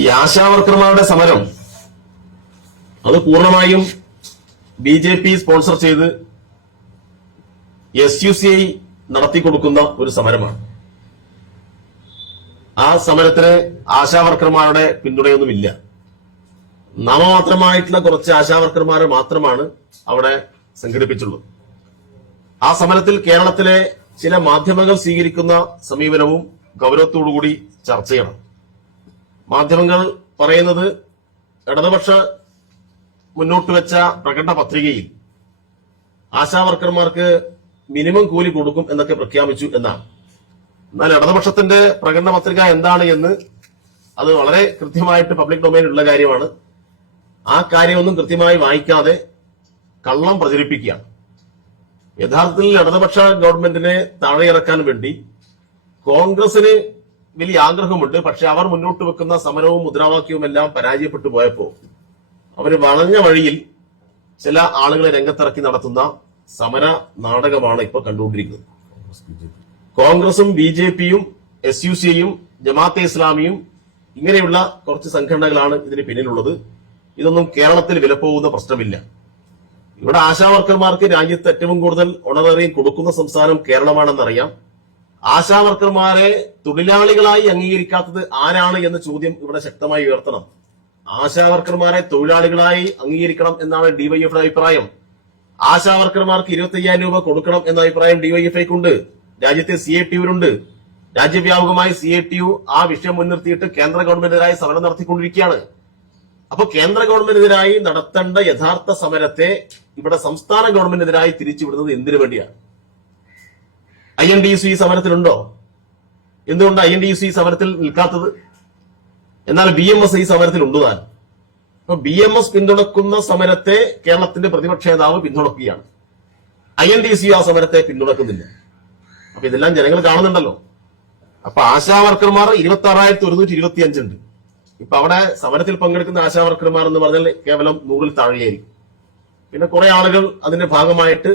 ഈ ആശാവർക്കർമാരുടെ സമരം അത് പൂർണമായും ബി ജെ പി സ്പോൺസർ ചെയ്ത് എസ് യു സി ഐ നടത്തിക്കൊടുക്കുന്ന ഒരു സമരമാണ്. ആ സമരത്തിന് ആശാവർക്കർമാരുടെ പിന്തുണയൊന്നുമില്ല. നാമമാത്രമായിട്ടുള്ള കുറച്ച് ആശാവർക്കർമാരെ മാത്രമാണ് അവിടെ സംഘടിപ്പിച്ചുള്ളത് ആ സമരത്തിൽ കേരളത്തിലെ ചില മാധ്യമങ്ങൾ സ്വീകരിക്കുന്ന സമീപനവും ഗൗരവത്തോടുകൂടി ചർച്ച ചെയ്യണം മാധ്യമങ്ങൾ പറയുന്നത് ഇടതുപക്ഷ മുന്നോട്ട് വെച്ച പ്രകടന പത്രികയിൽ ആശാവർക്കർമാർക്ക് മിനിമം കൂലി കൊടുക്കും എന്നൊക്കെ പ്രഖ്യാപിച്ചു എന്നാണ്. എന്നാൽ ഇടതുപക്ഷത്തിന്റെ പ്രകടന പത്രിക എന്താണ് എന്ന് അത് വളരെ കൃത്യമായിട്ട് പബ്ലിക് ഡൊമൈനിൽ ഉള്ള കാര്യമാണ്. ആ കാര്യമൊന്നും കൃത്യമായി വായിക്കാതെ കള്ളം പ്രചരിപ്പിക്കുകയാണ്. യഥാർത്ഥത്തിൽ ഇടതുപക്ഷ ഗവൺമെന്റിനെ താഴെയിറക്കാൻ വേണ്ടി കോൺഗ്രസിന് വലിയ ആഗ്രഹമുണ്ട്. പക്ഷെ അവർ മുന്നോട്ട് വെക്കുന്ന സമരവും മുദ്രാവാക്യവും എല്ലാം പരാജയപ്പെട്ടു പോയപ്പോ അവർ വളഞ്ഞ വഴിയിൽ ചില ആളുകളെ രംഗത്തിറക്കി നടത്തുന്ന സമര നാടകമാണ് ഇപ്പോൾ കണ്ടുകൊണ്ടിരിക്കുന്നത്. കോൺഗ്രസും ബി ജെ പിയും എസ് യു സിയും ജമാഅത്തെ ഇസ്ലാമിയും ഇങ്ങനെയുള്ള കുറച്ച് സംഘടനകളാണ് ഇതിന് പിന്നിലുള്ളത്. ഇതൊന്നും കേരളത്തിൽ വിലപ്പോകുന്ന പ്രശ്നമില്ല. ഇവിടെ ആശാവർക്കർമാർക്ക് രാജ്യത്ത് ഏറ്റവും കൂടുതൽ ഓണററി കൊടുക്കുന്ന സംസ്ഥാനം കേരളമാണെന്നറിയാം. ആശാവർക്കർമാരെ തൊഴിലാളികളായി അംഗീകരിക്കാത്തത് ആരാണ് എന്ന ചോദ്യം ഇവിടെ ശക്തമായി ഉയർത്തണം. ആശാവർക്കർമാരെ തൊഴിലാളികളായി അംഗീകരിക്കണം എന്നാണ് ഡിവൈഎഫിന്റെ അഭിപ്രായം. ആശാവർക്കർമാർക്ക് ഇരുപത്തി അയ്യായിരം രൂപ കൊടുക്കണം എന്ന അഭിപ്രായം ഡിവൈഎഫ്ഐക്കുണ്ട് രാജ്യത്തെ സി ഐ ടിയുവിനുണ്ട് രാജ്യവ്യാപകമായി സി ഐ ടി യു ആ വിഷയം മുൻനിർത്തിയിട്ട് കേന്ദ്ര ഗവൺമെന്റിനെതിരായി സമരം നടത്തിക്കൊണ്ടിരിക്കുകയാണ്. അപ്പൊ കേന്ദ്ര ഗവൺമെന്റിനെതിരായി നടത്തേണ്ട യഥാർത്ഥ സമരത്തെ ഇവിടെ സംസ്ഥാന ഗവൺമെന്റിനെതിരായി തിരിച്ചുവിടുന്നത് എന്തിനു വേണ്ടിയാണ്? ഐ എൻ ഡി സി സമരത്തിലുണ്ടോ? എന്തുകൊണ്ട് ഐ എൻ ഡി സി സമരത്തിൽ നിൽക്കാത്തത്? എന്നാൽ ബി എം എസ് ഈ സമരത്തിൽ ഉണ്ട് താൻ. അപ്പൊ ബി എം എസ് പിന്തുണക്കുന്ന സമരത്തെ കേരളത്തിന്റെ പ്രതിപക്ഷ നേതാവ് പിന്തുണക്കുകയാണ്. ഐ എൻ ഡി സി ആ സമരത്തെ പിന്തുണക്കുന്നില്ല. അപ്പൊ ഇതെല്ലാം ജനങ്ങൾ കാണുന്നുണ്ടല്ലോ. അപ്പൊ ആശാവർക്കർമാർ ഇരുപത്തി ആറായിരത്തി ഒരുന്നൂറ്റി ഇരുപത്തി അഞ്ചുണ്ട് ഇപ്പൊ അവിടെ സമരത്തിൽ പങ്കെടുക്കുന്ന ആശാവർക്കർമാർ എന്ന് പറഞ്ഞാൽ കേവലം നൂറിൽ താഴെയായിരിക്കും. പിന്നെ കുറെ ആളുകൾ അതിന്റെ ഭാഗമായിട്ട്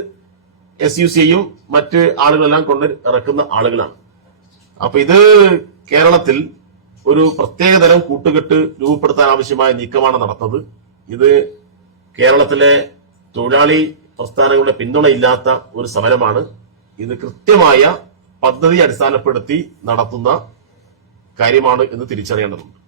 എസ് യു സിയും മറ്റ് ആളുകളെല്ലാം കൊണ്ട് ഇറക്കുന്ന ആളുകളാണ്. അപ്പൊ ഇത് കേരളത്തിൽ ഒരു പ്രത്യേകതരം കൂട്ടുകെട്ട് രൂപപ്പെടുത്താൻ ആവശ്യമായ നീക്കമാണ് നടത്തുന്നത് ഇത് കേരളത്തിലെ തൊഴിലാളി പ്രസ്ഥാനങ്ങളുടെ പിന്തുണയില്ലാത്ത ഒരു സമരമാണ്. ഇത് കൃത്യമായ പദ്ധതി അടിസ്ഥാനപ്പെടുത്തി നടത്തുന്ന കാര്യമാണ് എന്ന് തിരിച്ചറിയേണ്ടതുണ്ട്.